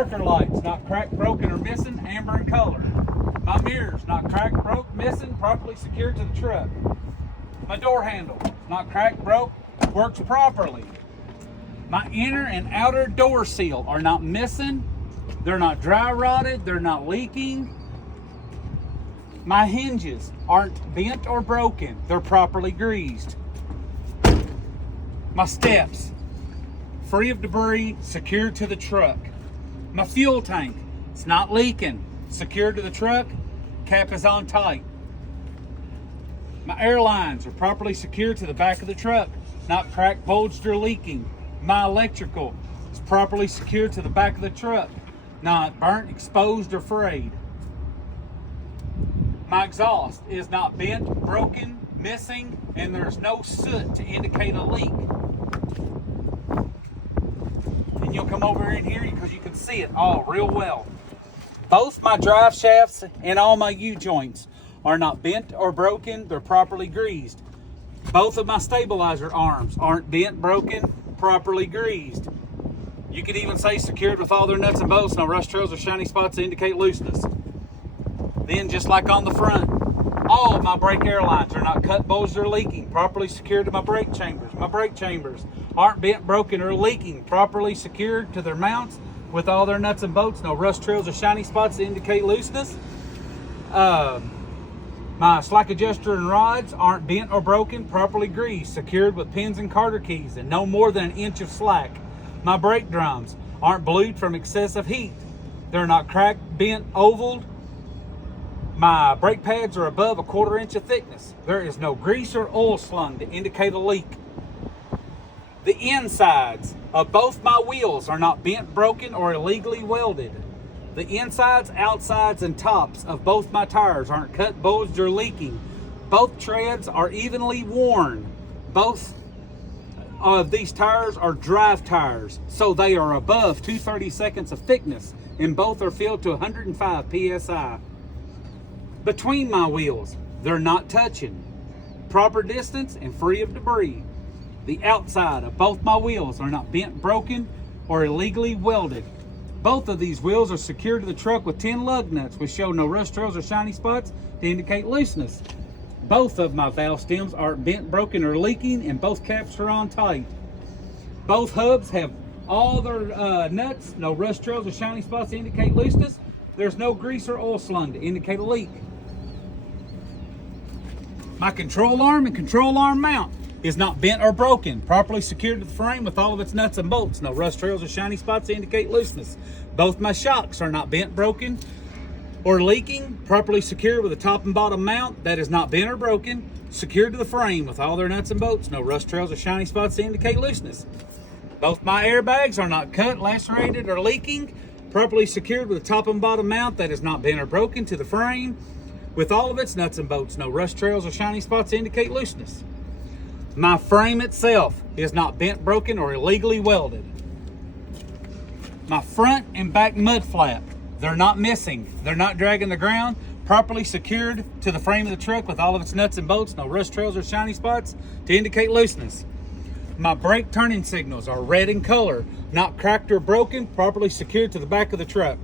marker lights, not cracked, broken, or missing, amber in color. My mirrors, not cracked, broke, missing, properly secured to the truck. My door handle, not cracked, broke, works properly. My inner and outer door seal are not missing, they're not dry rotted, they're not leaking. My hinges aren't bent or broken, they're properly greased. My steps, free of debris, secured to the truck. My fuel tank, it's not leaking, secured to the truck, cap is on tight. My air lines are properly secured to the back of the truck, not cracked, bulged, or leaking. My electrical is properly secured to the back of the truck, not burnt, exposed, or frayed. My exhaust is not bent, broken, missing, and there's no soot to indicate a leak. And you'll come over in here because you can see it all real well. Both my drive shafts and all my U-joints are not bent or broken, they're properly greased. Both of my stabilizer arms aren't bent, broken, properly greased. You could even say secured with all their nuts and bolts, no rust trails or shiny spots to indicate looseness. Then just like on the front, all of my brake air lines are not cut, bulged, or leaking, properly secured to my brake chambers. My brake chambers aren't bent, broken, or leaking, properly secured to their mounts with all their nuts and bolts, no rust trails or shiny spots to indicate looseness. My slack adjuster and rods aren't bent or broken, properly greased, secured with pins and carter keys, and no more than 1 inch of slack. My brake drums aren't blued from excessive heat. They're not cracked, bent, ovaled. My brake pads are above 1/4 inch of thickness. There is no grease or oil slung to indicate a leak. The insides of both my wheels are not bent, broken, or illegally welded. The insides, outsides, and tops of both my tires aren't cut, bulged, or leaking. Both treads are evenly worn. Both of these tires are drive tires, so they are above 2/32 of thickness, and both are filled to 105 psi. Between my wheels, they're not touching. Proper distance and free of debris. The outside of both my wheels are not bent, broken, or illegally welded. Both of these wheels are secured to the truck with 10 lug nuts, which show no rust trails or shiny spots to indicate looseness. Both of my valve stems aren't bent, broken, or leaking, and both caps are on tight. Both hubs have all their nuts, no rust trails or shiny spots to indicate looseness. There's no grease or oil slung to indicate a leak. My control arm and control arm mount is not bent or broken, properly secured to the frame with all of its nuts and bolts, no rust trails or shiny spots to indicate looseness. Both my shocks are not bent, broken, or leaking, properly secured with a top and bottom mount that is not bent or broken, secured to the frame with all their nuts and bolts, no rust trails or shiny spots to indicate looseness. Both my airbags are not cut, lacerated, or leaking, properly secured with a top and bottom mount that is not bent or broken to the frame with all of its nuts and bolts, no rust trails or shiny spots to indicate looseness. My frame itself is not bent, broken, or illegally welded. My front and back mud flap, they're not missing. They're not dragging the ground, properly secured to the frame of the truck with all of its nuts and bolts, no rust trails or shiny spots to indicate looseness. My brake turning signals are red in color, not cracked or broken, properly secured to the back of the truck.